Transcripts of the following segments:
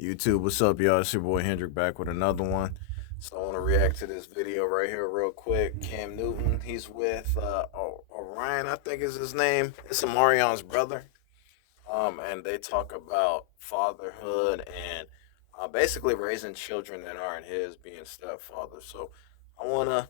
YouTube, what's up, y'all? It's your boy Hendrick back with another one. So I want to react to this video right here real quick. Cam Newton, he's with Orion, I think is his name. It's Amarion's brother. And they talk about fatherhood and basically raising children that aren't his, being stepfathers. So I want to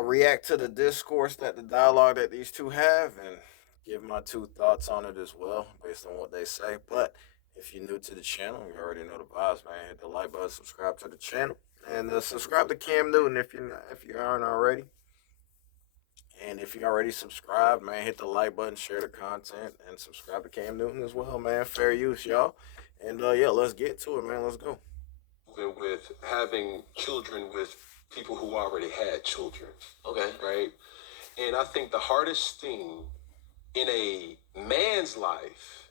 react to the discourse that the dialogue that these two have and give my two thoughts on it as well based on what they say. But if you're new to the channel, you already know the vibes, man. Hit the like button, subscribe to the channel, and subscribe to Cam Newton if you aren't already. And if you already subscribed, man, hit the like button, share the content, and subscribe to Cam Newton as well, man. Fair use, y'all. And yeah, let's get to it, man. Let's go. With having children with people who already had children. Okay. Right? And I think the hardest thing in a man's life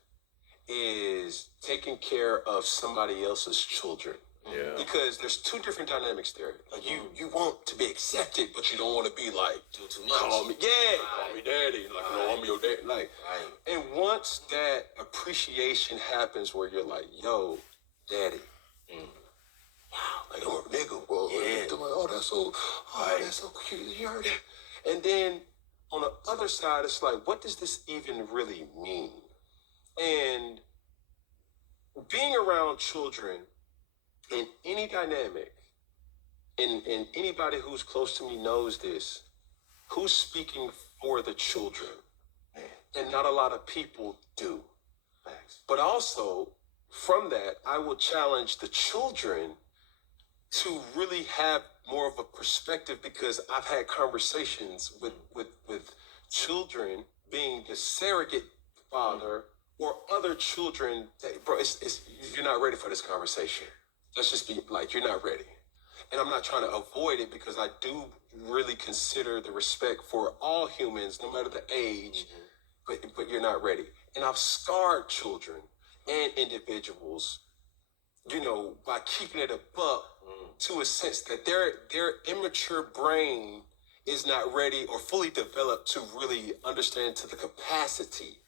is taking care of somebody else's children. Yeah. Because there's two different dynamics there. Like you want to be accepted, but you don't want to be like Do too much. call me call me daddy. Like no, I'm your dad. Like and once that appreciation happens where you're like, yo, daddy. Wow, like I'm a nigga, bro. Yeah. Like, oh, that's so cute. You heard that? And then on the other side, it's like, what does this even really mean? And being around children in any dynamic, and anybody who's close to me knows this, who's speaking for the children? And not a lot of people do. But also, from that, I will challenge the children to really have more of a perspective because I've had conversations with children being the surrogate father or other children that, bro, it's you're not ready for this conversation. Let's just be like, you're not ready. And I'm not trying to avoid it because I do really consider the respect for all humans, no matter the age, but you're not ready. And I've scarred children and individuals, by keeping it a buck to a sense that their immature brain is not ready or fully developed to really understand to the capacity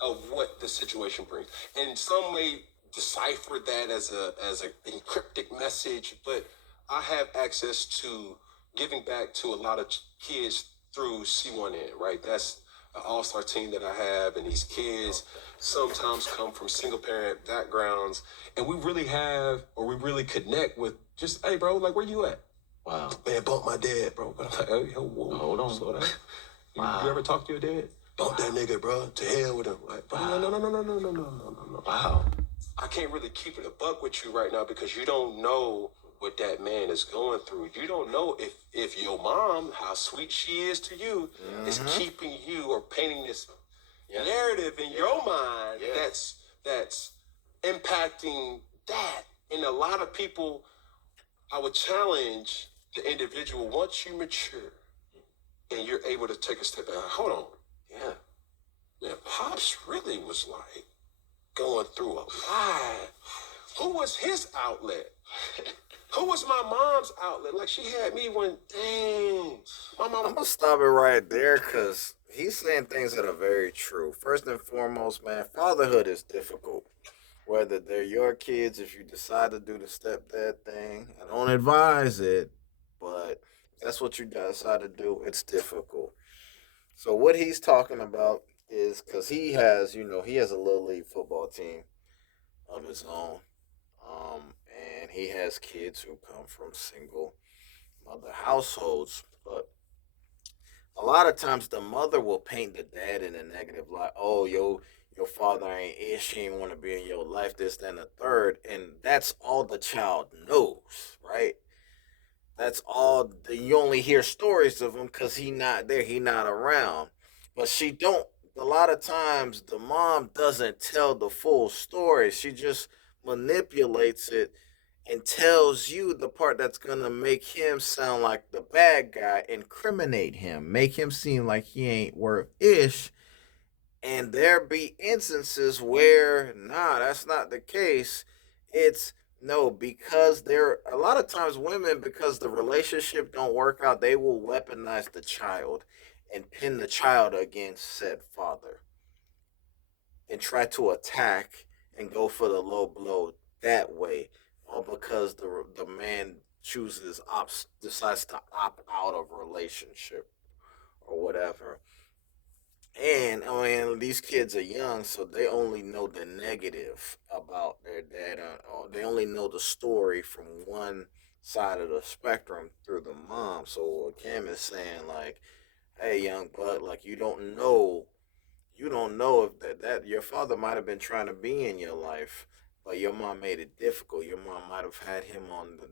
of what the situation brings. And some may decipher that as a encryptic message, but I have access to giving back to a lot of kids through C1N, right? That's an all-star team that I have, and these kids sometimes come from single-parent backgrounds, and we really connect with just, hey, bro, like, where you at? Wow. Man, bump my dad, bro. But I'm like, hey, whoa, Hold on. slow down. Wow. You ever talk to your dad? Bump that nigga, bro. To hell with him. Like, bro, no. Wow. I can't really keep it a buck with you right now because you don't know what that man is going through. You don't know if your mom, how sweet she is to you, is keeping you or painting this narrative in your mind that's impacting that. And a lot of people, I would challenge the individual once you mature and you're able to take a step back. Hold on. Yeah. Man, Pops really was like going through a lot. Who was his outlet? Who was my mom's outlet? Like she had me when, dang, my mom. I'm gonna stop it right there because he's saying things that are very true. First and foremost, man, fatherhood is difficult. Whether they're your kids, if you decide to do the stepdad thing, I don't advise it, but that's what you decide to do. It's difficult. So what he's talking about is because he has a little league football team of his own, and he has kids who come from single mother households, but a lot of times the mother will paint the dad in a negative light. Oh, your father ain't it. She ain't want to be in your life. This, then the third, and that's all the child knows, right? That's all. You only hear stories of him because he not there. He not around. But she don't. A lot of times the mom doesn't tell the full story. She just manipulates it and tells you the part that's gonna make him sound like the bad guy, incriminate him, make him seem like he ain't worth ish. And there be instances where that's not the case. It's no, because there a lot of times women, because the relationship don't work out, they will weaponize the child and pin the child against said father and try to attack and go for the low blow that way, all because the man decides to opt out of a relationship or whatever. And I mean, these kids are young, so they only know the negative about their dad, or they only know the story from one side of the spectrum through the mom. So what Cam is saying, like, hey, young bud, like you don't know if that your father might have been trying to be in your life, but your mom made it difficult. Your mom might have had him on the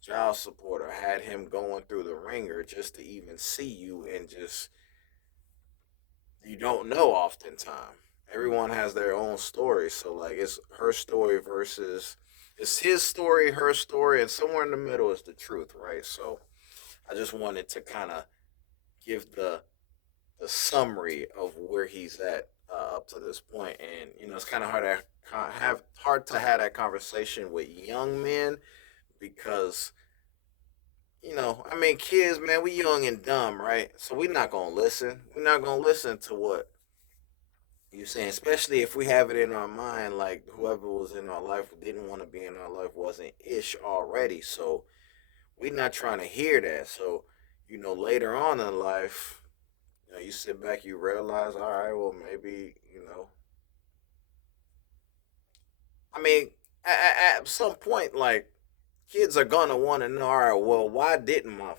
child support or had him going through the ringer just to even see you, and just you don't know oftentimes. Everyone has their own story, so like it's her story versus it's his story, her story, and somewhere in the middle is the truth, right? So I just wanted to kind of give the summary of where he's at up to this point, and it's kind of hard to have that conversation with young men because I mean, kids, man, we young and dumb, right? So we're not gonna listen. We're not gonna listen to what you're saying, especially if we have it in our mind, like whoever was in our life didn't want to be in our life wasn't ish already. So we're not trying to hear that. So later on in life, you sit back, you realize, all right, well, maybe, I mean, at some point, like, kids are gonna want to know, all right, well, why didn't my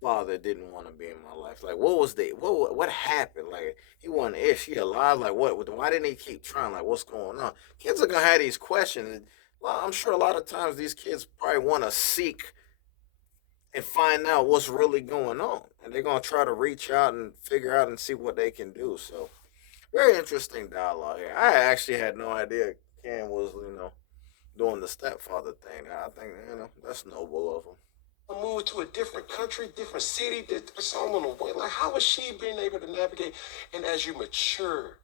father didn't want to be in my life? Like, what was the what happened? Like, he wasn't ish, he alive? Like, what? Why didn't he keep trying? Like, what's going on? Kids are gonna have these questions. And, well, I'm sure a lot of times these kids probably want to seek and find out what's really going on, and they're gonna try to reach out and figure out and see what they can do. So, very interesting dialogue here. I actually had no idea Ken was, doing the stepfather thing. I think, that's noble of him. Moved to a different country, different city, that's all on the way. Like, how is she being able to navigate? And as you mature,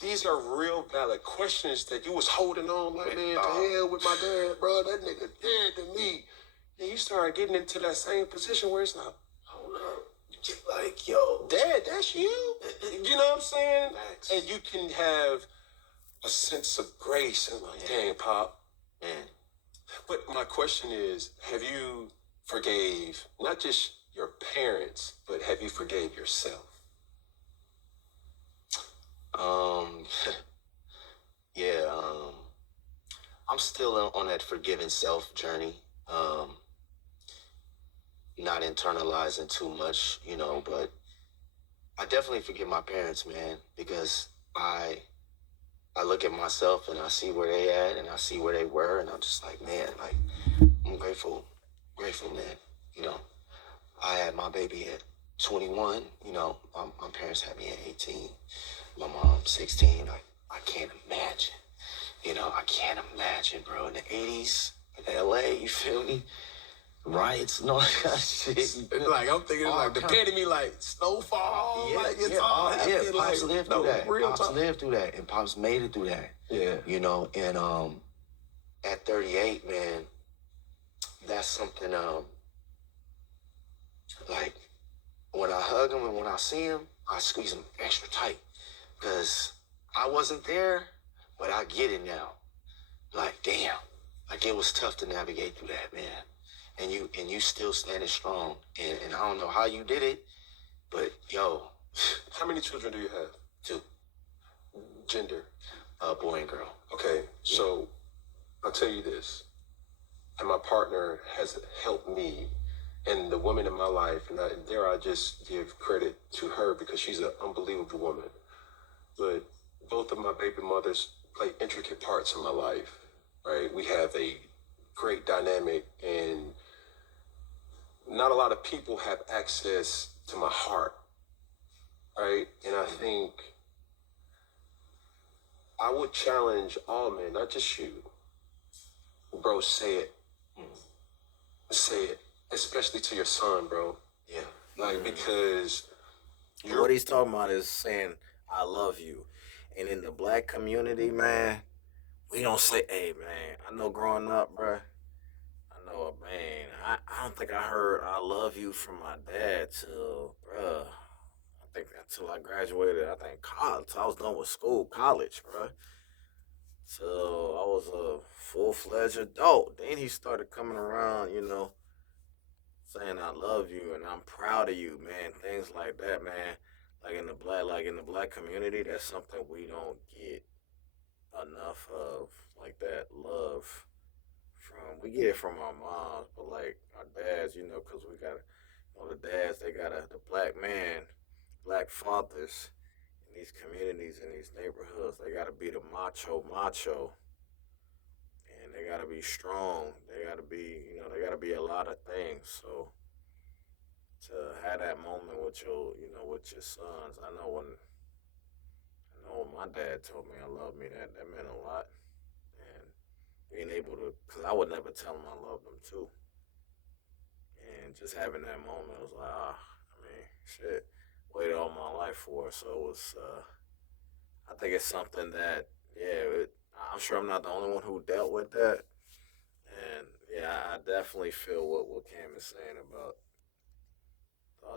these are real valid questions that you was holding on like, man, to hell with my dad, bro. That nigga dead to me. And you start getting into that same position where it's like, hold up. Like, yo, dad, that's you? You know what I'm saying? Max. And you can have a sense of grace and like, dang, Pop. Man. But my question is, have you forgave not just your parents, but have you forgave yourself? Um, yeah, I'm still on that forgiving self journey. Not internalizing too much, but I definitely forgive my parents, man, because I look at myself and I see where they at and I see where they were, and I'm just like, man, like, I'm grateful, man. You know, I had my baby at 21. My parents had me at 18. My mom 16. I can't imagine. I can't imagine, bro. In the 80s, in LA, you feel me? Riots and all that kind of shit. Like, I'm thinking, like, the epitome, like, snowfall. Yeah, like, it's all happening. Pops like, lived through that. Pops lived through that, and Pops made it through that. Yeah. And at 38, man, that's something, like, when I hug him and when I see him, I squeeze him extra tight. Because I wasn't there, but I get it now. Like, damn. Like, it was tough to navigate through that, man. And you still standing strong. And I don't know how you did it, but yo. How many children do you have? 2. Gender? Boy and girl. Okay, so I'll tell you this. And my partner has helped me, and the woman in my life, and I just give credit to her because she's an unbelievable woman. But both of my baby mothers play intricate parts in my life, right? We have a great dynamic, and not a lot of people have access to my heart, right? And I think I would challenge all men, not just you. Bro, say it. Say it. Especially to your son, bro. Yeah. Like, because what he's talking about is saying, I love you. And in the black community, man, we don't say, hey, man, I know growing up, bro, I know, man, I don't think I heard I love you from my dad till, bruh, I think until I graduated, I think college. I was done with school, college, bro. till I was a full-fledged adult. Then he started coming around, saying I love you and I'm proud of you, man. Things like that, man. Like in the black community, that's something we don't get enough of. Like that love from we get it from our moms, but like our dads, because we got the dads, they got the black man, black fathers in these communities, in these neighborhoods, they gotta be the macho, and they gotta be strong. They gotta be a lot of things. So to have that moment with your sons, I know when my dad told me I love me, that meant a lot, and being able to, cause I would never tell them I love them too, and just having that moment was like, I mean, shit, waited all my life for. So it was, I think it's something that, yeah, I'm sure I'm not the only one who dealt with that, and yeah, I definitely feel what Cam is saying about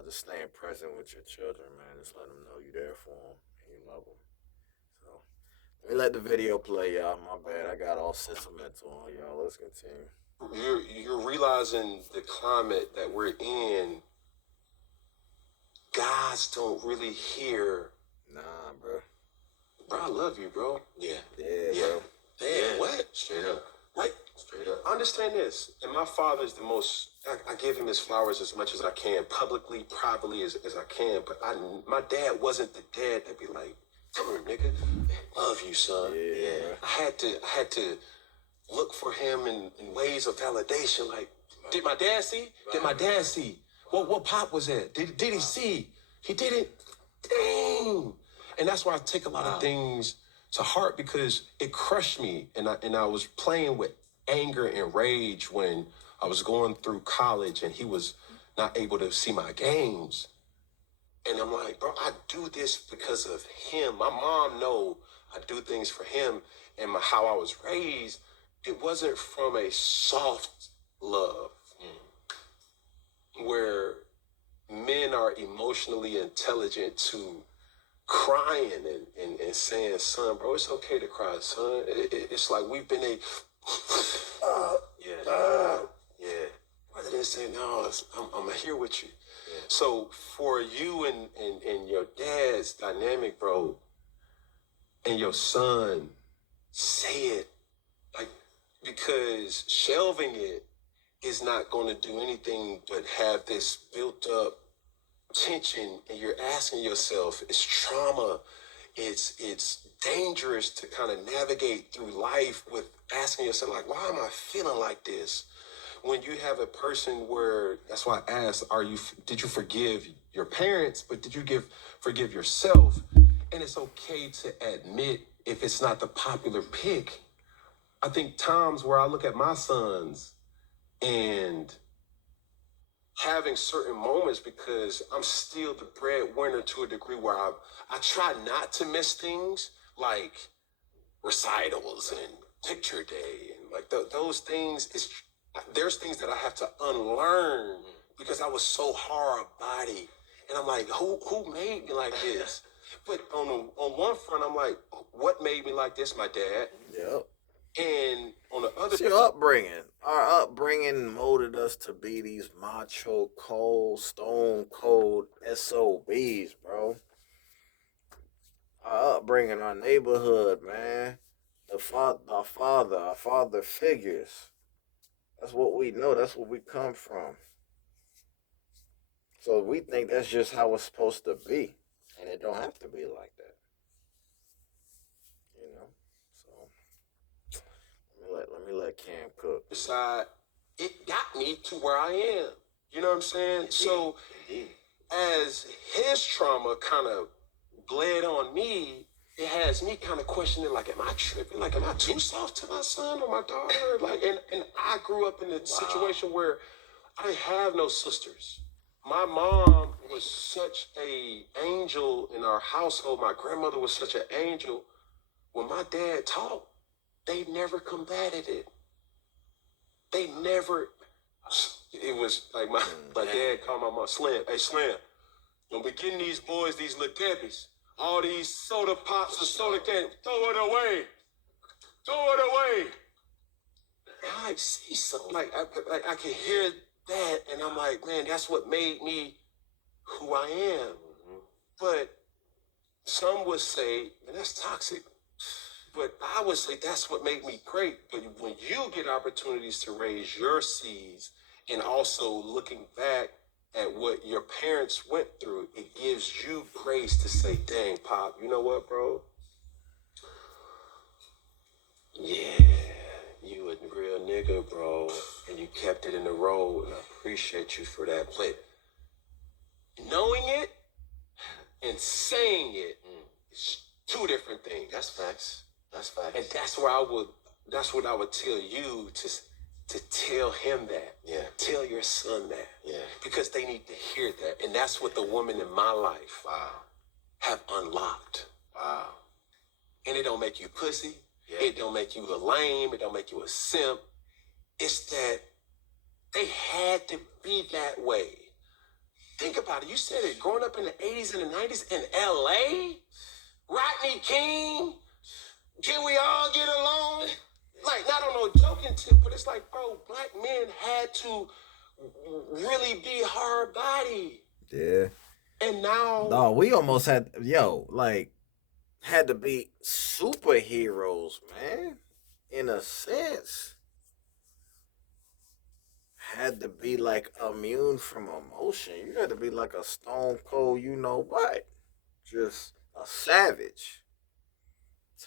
just staying present with your children, man. Just let them know you're there for them and you love them. So let me let the video play, y'all. My bad, I got all sentimental on y'all. Let's continue. You're realizing the climate that we're in. Guys don't really hear. Nah, bro. Bro, I love you, bro. Yeah. Yeah, bro. Damn, what? Straight up. Like, straight up. Understand this. And my father's the most, I give him his flowers as much as I can, publicly, privately as I can. But my dad wasn't the dad that be like, come here, nigga. Love you, son. Yeah. I had to look for him in ways of validation. Like, did my dad see? Did my dad see? What pop was that? Did he see? He didn't. Dang. And that's why I take a lot of things to heart, because it crushed me. And I was playing with anger and rage when I was going through college and he was not able to see my games. And I'm like, bro, I do this because of him. My mom know I do things for him. And how I was raised, it wasn't from a soft love where men are emotionally intelligent to crying and saying, son, bro, it's okay to cry, son. It's like we've been yeah. Rather than saying, no, I'm here with you. Yeah. So for you and your dad's dynamic, bro, and your son, say it. Like, because shelving it is not going to do anything but have this built up tension, and you're asking yourself, it's trauma, it's dangerous to kind of navigate through life with asking yourself, like, why am I feeling like this? When you have a person where, that's why I asked, did you forgive your parents, but did you forgive yourself? And it's okay to admit if it's not the popular pick. I think times where I look at my sons and having certain moments, because I'm still the breadwinner to a degree where I try not to miss things like recitals and picture day and like those things. There's things that I have to unlearn because I was so hard body, and I'm like, who made me like this? But on one front, I'm like, what made me like this? My dad. Yep. And on the other, it's your upbringing. Our upbringing molded us to be these macho, cold, stone cold SOBs, bro. Our upbringing, our neighborhood, man. Our father figures. That's what we know. That's what we come from. So we think that's just how it's supposed to be, and it don't have to be like that. You know. So let me let Cam cook. side, it got me to where I am. You know what I'm saying? Indeed. So as his trauma kind of bled on me, it has me kind of questioning, like, am I tripping? Like, am I too soft to my son or my daughter? Like, and I grew up in a situation where I didn't have no sisters. My mom was such a angel in our household. My grandmother was such an angel. When my dad talked, they never combated it. They never. It was like my dad called my mom Slim. Hey, Slim, don't be getting these boys these little debbies. All these soda pops and soda cans, throw it away. Throw it away. I see something I can hear that, and I'm like, man, that's what made me who I am. Mm-hmm. But some would say, man, that's toxic. But I would say that's what made me great. But when you get opportunities to raise your seeds, and also looking back at what your parents went through, it gives you grace to say, dang, Pop, you know what, bro? Yeah, you a real nigga, bro, and you kept it in the road, and I appreciate you for that. But knowing it and saying it is two different things. That's facts. That's facts. And that's what I would tell you to tell him that. Yeah. Tell your son that. Yeah. Because they need to hear that. And that's what the woman in my life have unlocked. Wow. And it don't make you pussy. Yeah. It don't make you a lame. It don't make you a simp. It's that they had to be that way. Think about it. You said it. Growing up in the 80s and the 90s in L.A., Rodney King, can we all get along? Like, not on no joking tip, but it's like, bro, black men had to really be hard body. Yeah. And now... No, we almost had, had to be superheroes, man. In a sense. Had to be like immune from emotion. You had to be like a stone cold, you know what? Just a savage.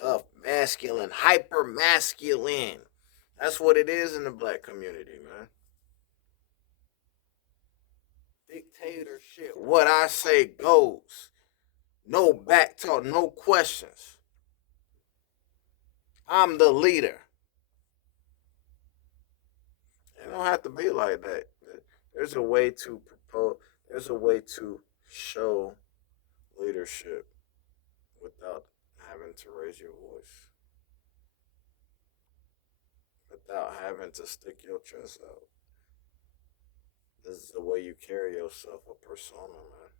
Tough, masculine, hyper masculine. That's what it is in the black community, man. Dictatorship. What I say goes. No back talk, no questions. I'm the leader. It don't have to be like that. There's a way to propose. There's a way to show leadership without having to raise your voice, without having to stick your chest out. This is the way you carry yourself, a persona, man.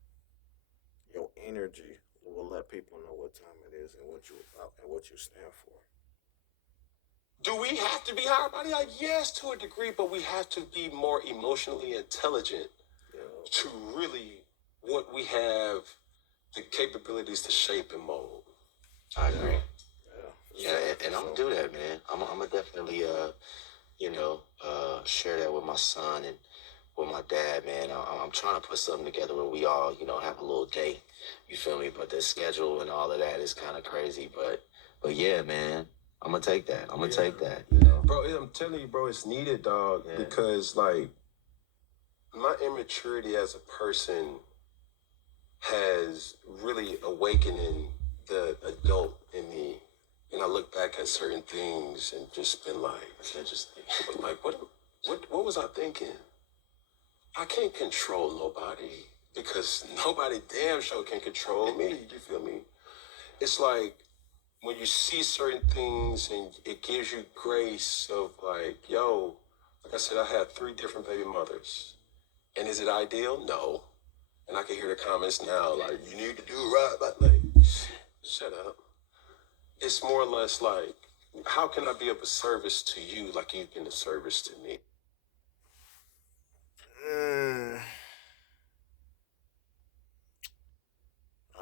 Your energy will let people know what time it is and what you about and what you stand for. Do we have to be hard body? Like, yes, to a degree, but we have to be more emotionally intelligent to really what we have the capabilities to shape and mold. I agree. Yeah, and I'm gonna do that, man. I'm gonna definitely, share that with my son and with my dad, man. I'm trying to put something together where we all, have a little day. You feel me? But the schedule and all of that is kind of crazy. But yeah, man, I'm gonna take that. I'm gonna take that. Bro. I'm telling you, bro, it's needed, dog. Yeah. Because like my immaturity as a person has really awakened in the adult in me. And I look back at certain things and just been like, what was I thinking? I can't control nobody because nobody damn sure can control me. You feel me? It's like when you see certain things and it gives you grace of like, yo, like I said, I had 3 different baby mothers. And is it ideal? No. And I can hear the comments now, like, you need to do right, but like, shut up. It's more or less like, how can I be of a service to you like you've been a service to me?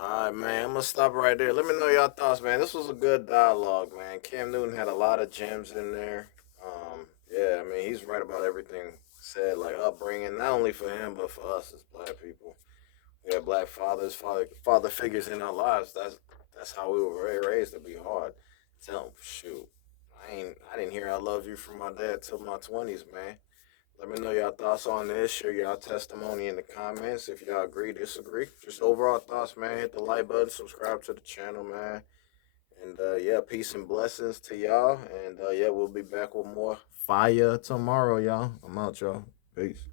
Alright, man, I'm gonna stop right there. Let me know your thoughts, man. This was a good dialogue, man. Cam Newton had a lot of gems in there. Yeah, I mean, he's right about everything said, like upbringing, not only for him but for us as black people. We have black fathers, father figures in our lives. That's how we were raised to be hard. Tell him, shoot, I didn't hear I love you from my dad till my 20s, man. Let me know y'all thoughts on this. Share y'all testimony in the comments. If y'all agree, disagree. Just overall thoughts, man. Hit the like button, subscribe to the channel, man. And yeah, peace and blessings to y'all. And yeah, we'll be back with more fire tomorrow, y'all. I'm out, y'all. Peace.